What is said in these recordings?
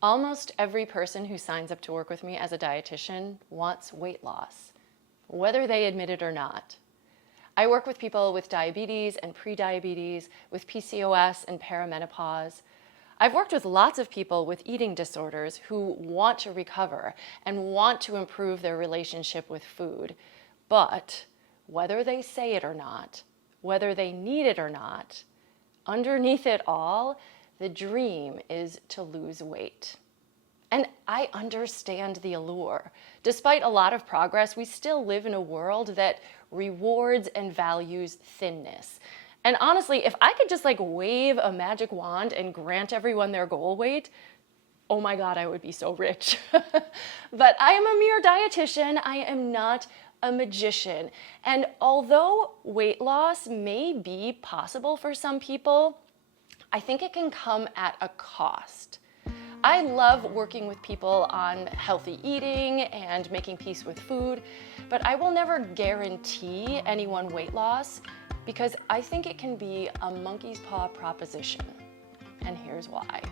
Almost every person who signs up to work with me as a dietitian wants weight loss, whether they admit it or not. I work with people with diabetes and prediabetes, with PCOS and perimenopause. I've worked with lots of people with eating disorders who want to recover and want to improve their relationship with food. But whether they say it or not, whether they need it or not, underneath it all, the dream is to lose weight. And I understand the allure. Despite a lot of progress, we still live in a world that rewards and values thinness. And honestly, if I could just wave a magic wand and grant everyone their goal weight, oh my God, I would be so rich. But I am a mere dietitian. I am not a magician. And although weight loss may be possible for some people, I think it can come at a cost. I love working with people on healthy eating and making peace with food, but I will never guarantee anyone weight loss because I think it can be a monkey's paw proposition. And here's why.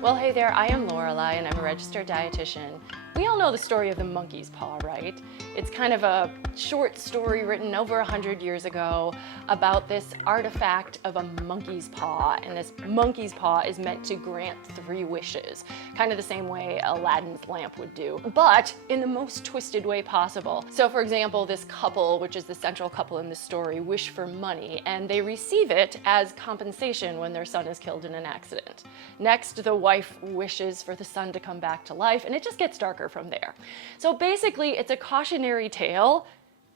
Well, hey there, I am Lorelei and I'm a registered dietitian. We all know the story of the monkey's paw, right? It's kind of a short story written over 100 years ago about this artifact of a monkey's paw, and this monkey's paw is meant to grant 3 wishes, kind of the same way Aladdin's lamp would do, but in the most twisted way possible. So for example, this couple, which is the central couple in the story, wish for money, and they receive it as compensation when their son is killed in an accident. Next, the wife wishes for the son to come back to life, and it just gets darker from there. So basically, it's a cautionary tale.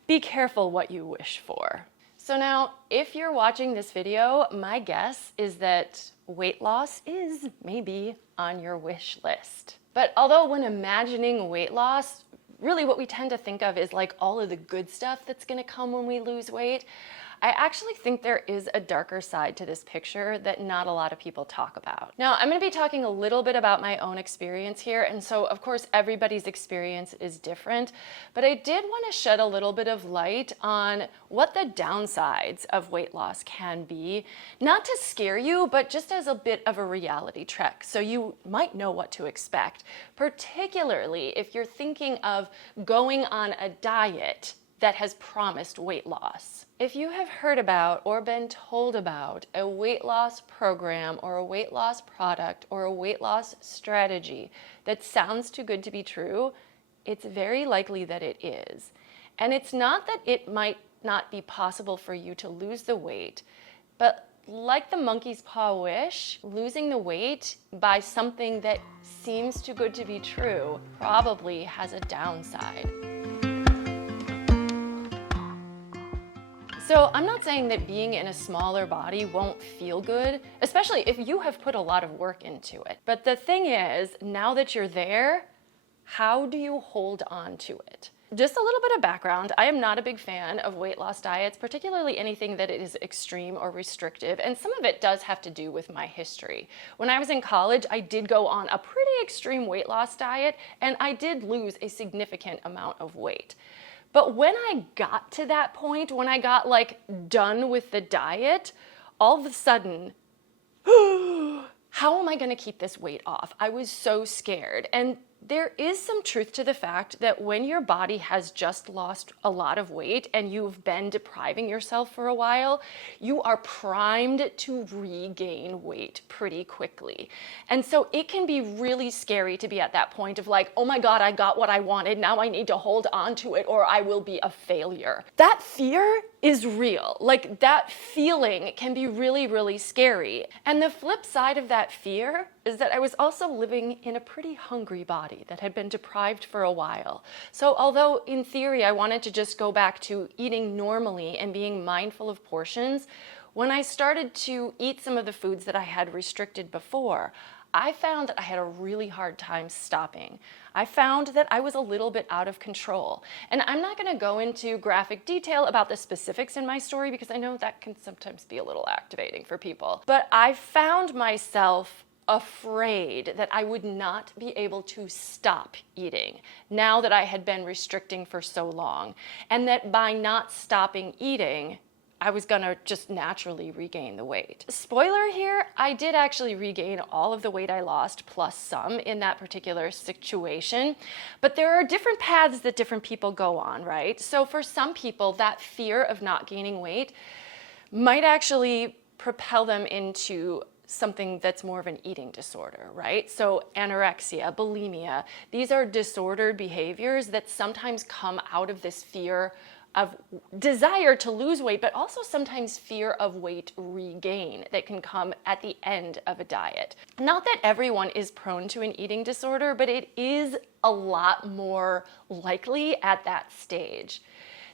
Be careful what you wish for. So now, if you're watching this video, my guess is that weight loss is maybe on your wish list. But although when imagining weight loss, really what we tend to think of is all of the good stuff that's gonna come when we lose weight, I actually think there is a darker side to this picture that not a lot of people talk about. Now, I'm gonna be talking a little bit about my own experience here, and so of course everybody's experience is different, but I did wanna shed a little bit of light on what the downsides of weight loss can be, not to scare you, but just as a bit of a reality check, so you might know what to expect, particularly if you're thinking of going on a diet that has promised weight loss. If you have heard about or been told about a weight loss program or a weight loss product or a weight loss strategy that sounds too good to be true, it's very likely that it is. And it's not that it might not be possible for you to lose the weight, but like the monkey's paw wish, losing the weight by something that seems too good to be true probably has a downside. So I'm not saying that being in a smaller body won't feel good, especially if you have put a lot of work into it. But the thing is, now that you're there, how do you hold on to it? Just a little bit of background, I am not a big fan of weight loss diets, particularly anything that is extreme or restrictive, and some of it does have to do with my history. When I was in college, I did go on a pretty extreme weight loss diet, and I did lose a significant amount of weight. But when I got to that point, when I got done with the diet, all of a sudden, how am I gonna keep this weight off? I was so scared. And there is some truth to the fact that when your body has just lost a lot of weight and you've been depriving yourself for a while, you are primed to regain weight pretty quickly. And so it can be really scary to be at that point of oh my God, I got what I wanted, now I need to hold on to it or I will be a failure. That fear is real. That feeling can be really, really scary. And the flip side of that fear is that I was also living in a pretty hungry body that had been deprived for a while. So although in theory I wanted to just go back to eating normally and being mindful of portions, when I started to eat some of the foods that I had restricted before, I found that I had a really hard time stopping. I found that I was a little bit out of control. And I'm not gonna go into graphic detail about the specifics in my story because I know that can sometimes be a little activating for people. But I found myself afraid that I would not be able to stop eating now that I had been restricting for so long, and that by not stopping eating, I was gonna just naturally regain the weight. Spoiler here, I did actually regain all of the weight I lost plus some in that particular situation, but there are different paths that different people go on, right? So for some people, that fear of not gaining weight might actually propel them into something that's more of an eating disorder, right? So anorexia, bulimia, these are disordered behaviors that sometimes come out of this fear of desire to lose weight, but also sometimes fear of weight regain that can come at the end of a diet. Not that everyone is prone to an eating disorder, but it is a lot more likely at that stage.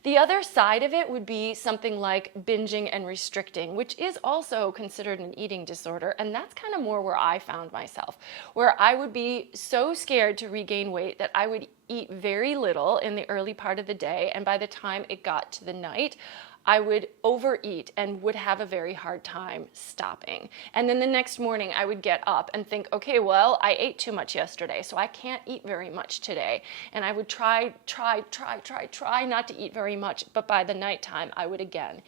The other side of it would be something like binging and restricting, which is also considered an eating disorder. And that's kind of more where I found myself, where I would be so scared to regain weight that I would eat very little in the early part of the day. And by the time it got to the night, I would overeat and would have a very hard time stopping. And then the next morning I would get up and think, okay, well, I ate too much yesterday, so I can't eat very much today. And I would try not to eat very much, but by the nighttime I would again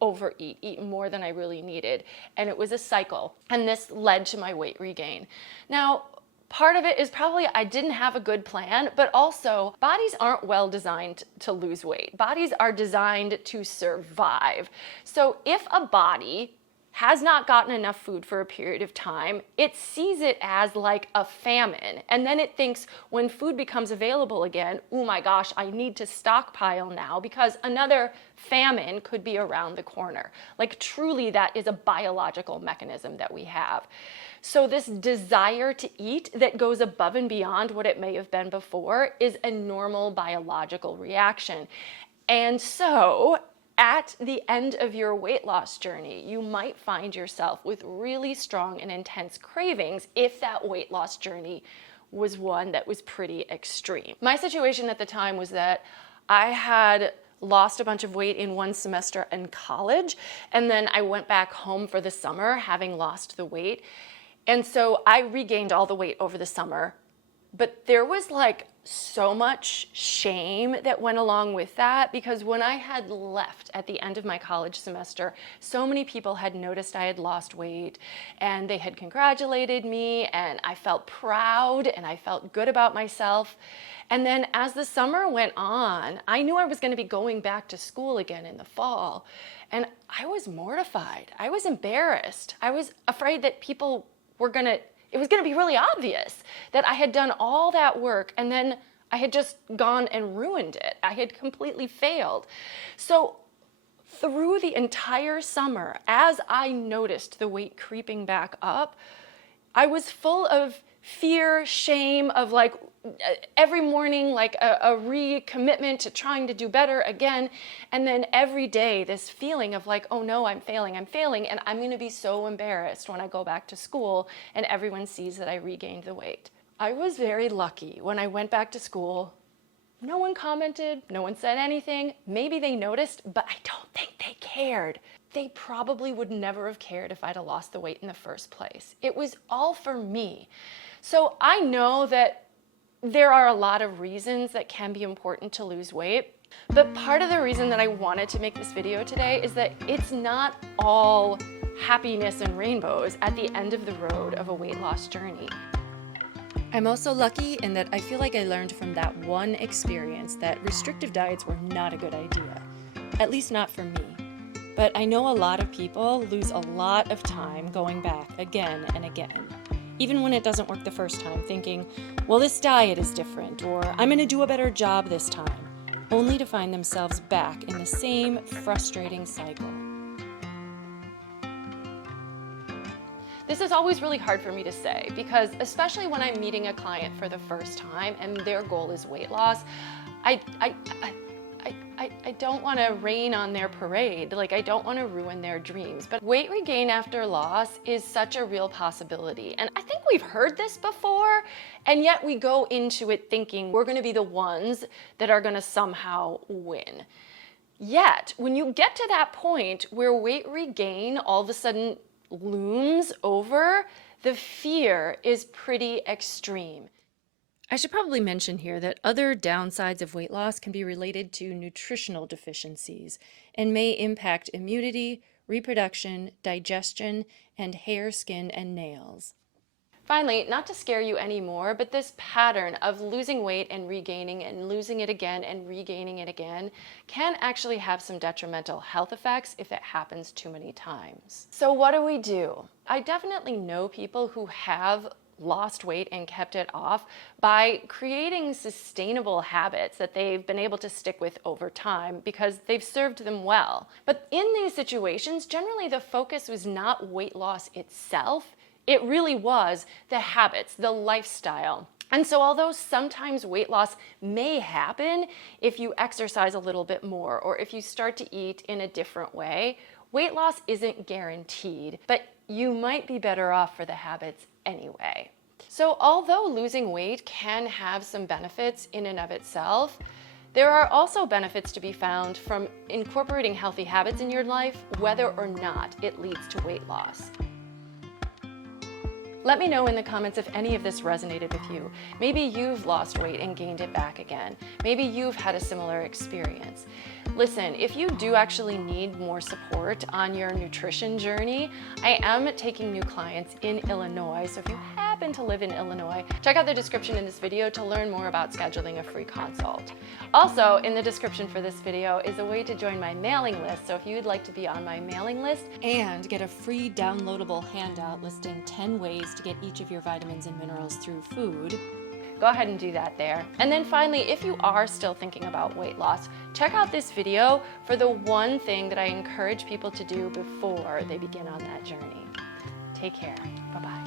overeat, eat more than I really needed. And it was a cycle. And this led to my weight regain. Now, part of it is probably I didn't have a good plan, but also bodies aren't well designed to lose weight. Bodies are designed to survive. So if a body has not gotten enough food for a period of time, it sees it as like a famine. And then it thinks when food becomes available again, oh my gosh, I need to stockpile now because another famine could be around the corner. Like truly that is a biological mechanism that we have. So this desire to eat that goes above and beyond what it may have been before is a normal biological reaction. And so at the end of your weight loss journey, you might find yourself with really strong and intense cravings if that weight loss journey was one that was pretty extreme. My situation at the time was that I had lost a bunch of weight in one semester in college, and then I went back home for the summer having lost the weight. And so I regained all the weight over the summer, but there was like so much shame that went along with that because when I had left at the end of my college semester, so many people had noticed I had lost weight and they had congratulated me and I felt proud and I felt good about myself. And then as the summer went on, I knew I was going to be going back to school again in the fall. And I was mortified. I was embarrassed. I was afraid that people it was gonna be really obvious that I had done all that work and then I had just gone and ruined it. I had completely failed. So through the entire summer, as I noticed the weight creeping back up, I was full of fear, shame, of like every morning, like a recommitment to trying to do better again. And then every day, this feeling of like, oh no, I'm failing, and I'm gonna be so embarrassed when I go back to school and everyone sees that I regained the weight. I was very lucky when I went back to school. No one commented, no one said anything. Maybe they noticed, but I don't think they cared. They probably would never have cared if I'd have lost the weight in the first place. It was all for me. So I know that there are a lot of reasons that can be important to lose weight, but part of the reason that I wanted to make this video today is that it's not all happiness and rainbows at the end of the road of a weight loss journey. I'm also lucky in that I feel like I learned from that one experience that restrictive diets were not a good idea, at least not for me. But I know a lot of people lose a lot of time going back again and again, even when it doesn't work the first time, thinking, well, this diet is different, or I'm gonna do a better job this time, only to find themselves back in the same frustrating cycle. This is always really hard for me to say because especially when I'm meeting a client for the first time and their goal is weight loss, I don't want to rain on their parade. Like, I don't want to ruin their dreams. But weight regain after loss is such a real possibility. And I think we've heard this before, and yet we go into it thinking we're going to be the ones that are going to somehow win. Yet, when you get to that point where weight regain all of a sudden looms over, the fear is pretty extreme. I should probably mention here that other downsides of weight loss can be related to nutritional deficiencies and may impact immunity, reproduction, digestion, and hair, skin, and nails. Finally, not to scare you anymore, but this pattern of losing weight and regaining and losing it again and regaining it again can actually have some detrimental health effects if it happens too many times. So what do? I definitely know people who have lost weight and kept it off by creating sustainable habits that they've been able to stick with over time because they've served them well. But in these situations, generally the focus was not weight loss itself. It really was the habits, the lifestyle. And so although sometimes weight loss may happen if you exercise a little bit more or if you start to eat in a different way, weight loss isn't guaranteed, but you might be better off for the habits anyway. So although losing weight can have some benefits in and of itself, there are also benefits to be found from incorporating healthy habits in your life, whether or not it leads to weight loss. Let me know in the comments if any of this resonated with you. Maybe you've lost weight and gained it back again. Maybe you've had a similar experience. Listen, if you do actually need more support on your nutrition journey, I am taking new clients in Illinois. So if you happen to live in Illinois, check out the description in this video to learn more about scheduling a free consult. Also, in the description for this video is a way to join my mailing list. So if you'd like to be on my mailing list and get a free downloadable handout listing 10 ways to get each of your vitamins and minerals through food, go ahead and do that there. And then finally, if you are still thinking about weight loss, check out this video for the one thing that I encourage people to do before they begin on that journey. Take care. Bye-bye.